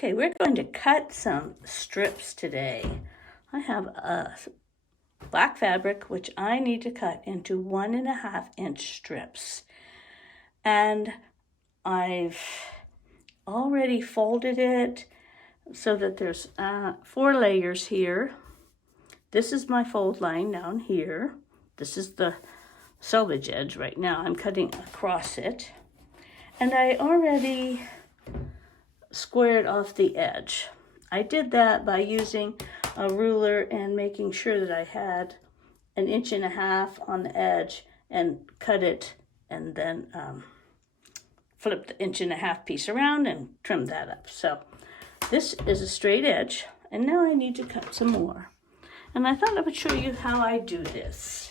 Okay, we're going to cut some strips today. I have a black fabric which I need to cut into 1.5-inch strips. And I've already folded it so that there's 4 layers here. This is my fold line down here. This is the selvage edge right now. I'm cutting across it. And I already squared off the edge. I did that by using a ruler and making sure that I had 1.5 inches on the edge and cut it, and then flip the 1.5 inch piece around and trim that up. So this is a straight edge, and now I need to cut some more. And I thought I would show you how I do this.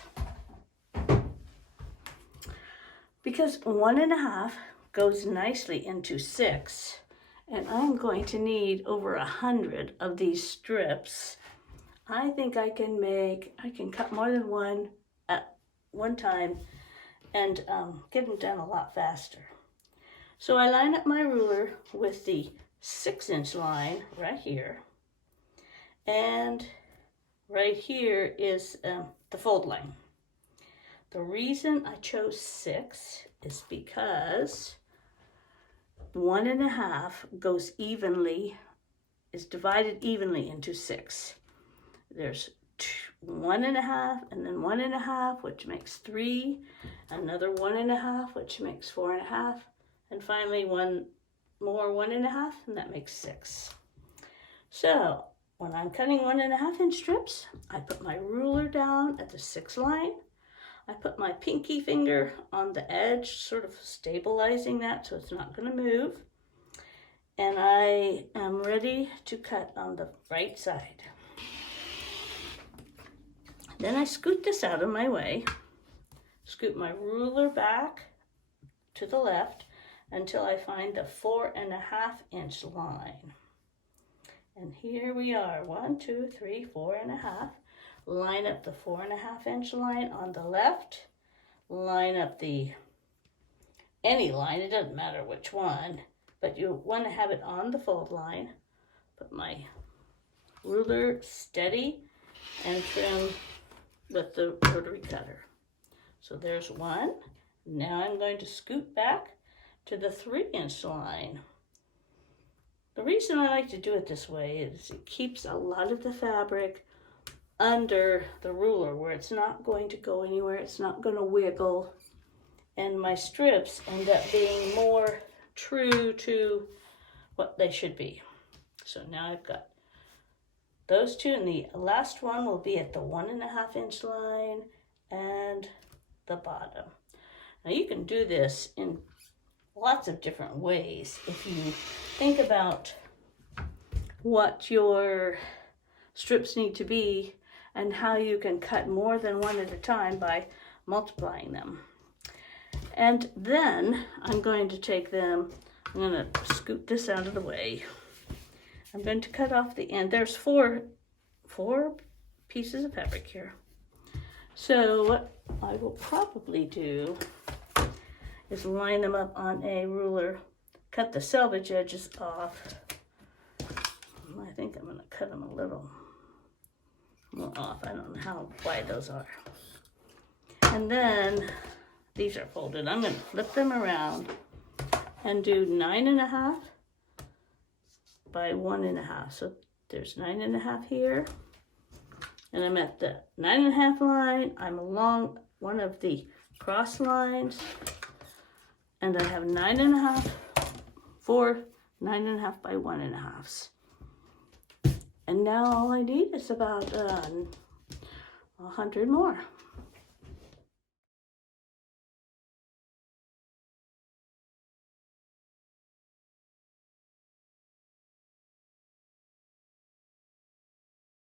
Because 1.5 goes nicely into 6, and I'm going to need over 100 of these strips. I think I can cut more than one at one time and get them done a lot faster. So I line up my ruler with the 6-inch line right here, and right here is the fold line. The reason I chose 6 is because 1.5 is divided evenly into 6. There's 1.5 and then 1.5, which makes 3, another 1.5, which makes 4.5, and finally one more 1.5, and that makes 6. So when I'm cutting 1.5-inch strips, I put my ruler down at the 6 line. I put my pinky finger on the edge, sort of stabilizing that so it's not going to move. And I am ready to cut on the right side. Then I scoot this out of my way, scoot my ruler back to the left until I find the 4.5-inch line. And here we are, 1, 2, 3, 4.5. Line up the 4.5-inch line on the left, line up any line, it doesn't matter which one, but you want to have it on the fold line. Put my ruler steady and trim with the rotary cutter. So there's one. Now I'm going to scoot back to the 3-inch line. The reason I like to do it this way is it keeps a lot of the fabric under the ruler where it's not going to go anywhere, it's not going to wiggle, and my strips end up being more true to what they should be. So now I've got those two, and the last one will be at the 1.5-inch line and the bottom. Now you can do this in lots of different ways if you think about what your strips need to be and how you can cut more than one at a time by multiplying them. And then I'm going to take them, I'm going to scoot this out of the way. I'm going to cut off the end. There's four pieces of fabric here. So what I will probably do is line them up on a ruler, cut the selvage edges off. I think I'm going to cut them a little more off. I don't know how wide those are. And then these are folded. I'm going to flip them around and do 9.5 by 1.5. So there's 9.5 here. And I'm at the 9.5 line. I'm along one of the cross lines. And I have 9.5 for 9.5 by 1.5. And now all I need is about 100 more.